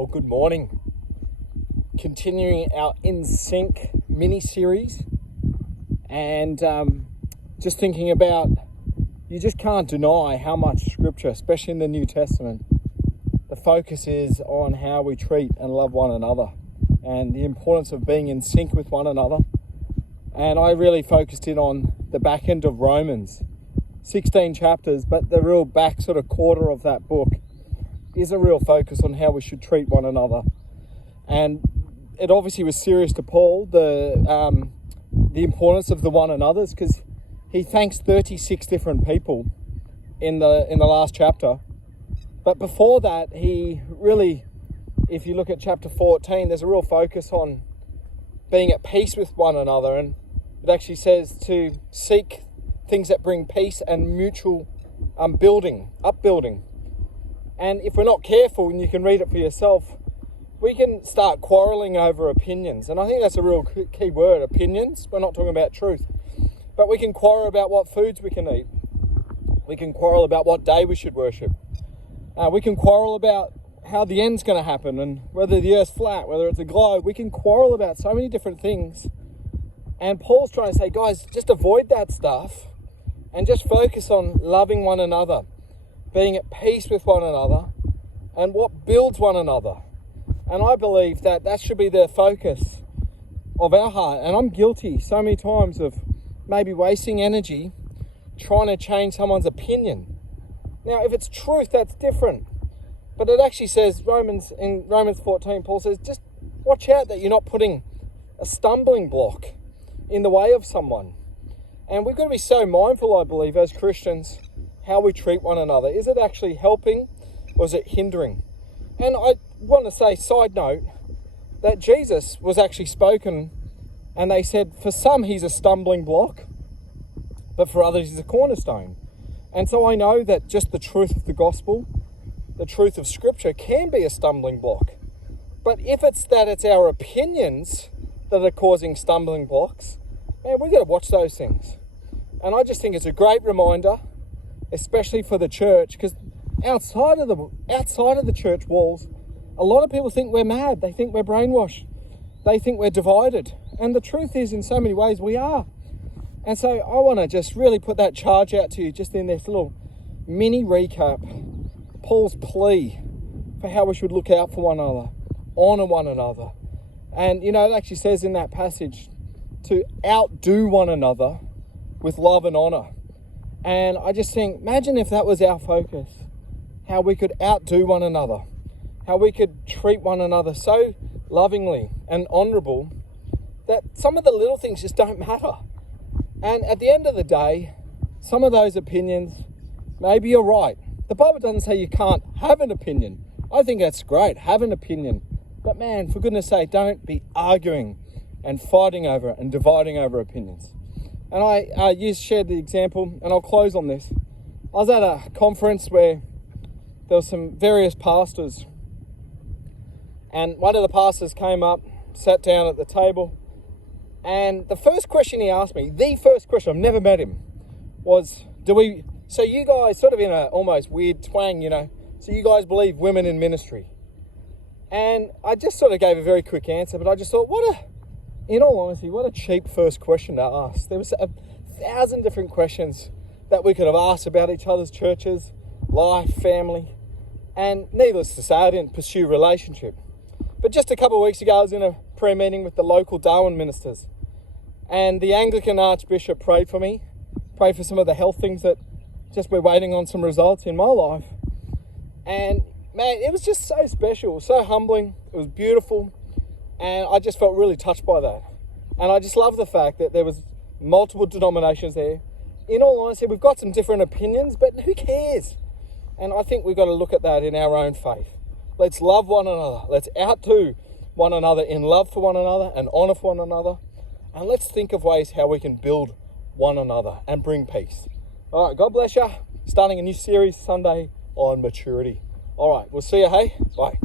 Well, good morning. Continuing our In Sync mini-series, and just thinking about, you just can't deny how much scripture, especially in the New Testament, the focus is on how we treat and love one another and the importance of being in sync with one another. And I really focused in on the back end of Romans, 16 chapters, but the real back sort of quarter of that book is a real focus on how we should treat one another. And it obviously was serious to Paul, the importance of the one another's, because he thanks 36 different people in the last chapter. But before that, he really, if you look at chapter 14, there's a real focus on being at peace with one another, and it actually says to seek things that bring peace and mutual upbuilding. And if we're not careful, and you can read it for yourself, we can start quarrelling over opinions. And I think that's a real key word, opinions. We're not talking about truth. But we can quarrel about what foods we can eat. We can quarrel about what day we should worship. We can quarrel about how the end's going to happen and whether the earth's flat, whether it's a globe. We can quarrel about so many different things. And Paul's trying to say, guys, just avoid that stuff and just focus on loving one another, being at peace with one another, and what builds one another. And I believe that should be the focus of our heart. And I'm guilty so many times of maybe wasting energy trying to change someone's opinion. Now, if it's truth, that's different. But it actually says, in Romans 14, Paul says, just watch out that you're not putting a stumbling block in the way of someone. And we've got to be so mindful, I believe, as Christians, how we treat one another. Is it actually helping or is it hindering? And I want to say, side note, that Jesus was actually spoken, and they said for some he's a stumbling block, but for others he's a cornerstone. And so I know that just the truth of the gospel, the truth of scripture can be a stumbling block. But if it's our opinions that are causing stumbling blocks, man, we've got to watch those things. And I just think it's a great reminder, especially for the church, because outside of the church walls, a lot of people think we're mad. They think we're brainwashed. They think we're divided. And the truth is, in so many ways, we are. And so I want to just really put that charge out to you, just in this little mini recap. Paul's plea for how we should look out for one another, honor one another. And, it actually says in that passage to outdo one another with love and honor. And I just think, imagine if that was our focus, how we could outdo one another, how we could treat one another so lovingly and honourable that some of the little things just don't matter. And at the end of the day, some of those opinions, maybe you're right. The Bible doesn't say you can't have an opinion. I think that's great, have an opinion. But man, for goodness sake, don't be arguing and fighting over and dividing over opinions. And I shared the example, and I'll close on this. I was at a conference where there were some various pastors, and one of the pastors came up, sat down at the table, and the first question he asked me, I've never met him, was, so you guys, sort of in a almost weird twang, so you guys believe women in ministry? And I just sort of gave a very quick answer, but I just thought, in all honesty, what a cheap first question to ask. There was 1,000 different questions that we could have asked about each other's churches, life, family, and needless to say, I didn't pursue relationship. But just a couple of weeks ago, I was in a prayer meeting with the local Darwin ministers, and the Anglican Archbishop prayed for me, prayed for some of the health things that just we're waiting on some results in my life. And man, it was just so special, so humbling. It was beautiful. And I just felt really touched by that. And I just love the fact that there was multiple denominations there. In all honesty, we've got some different opinions, but who cares? And I think we've got to look at that in our own faith. Let's love one another. Let's outdo one another in love for one another and honor for one another. And let's think of ways how we can build one another and bring peace. All right, God bless you. Starting a new series Sunday on maturity. All right, we'll see you, hey? Bye.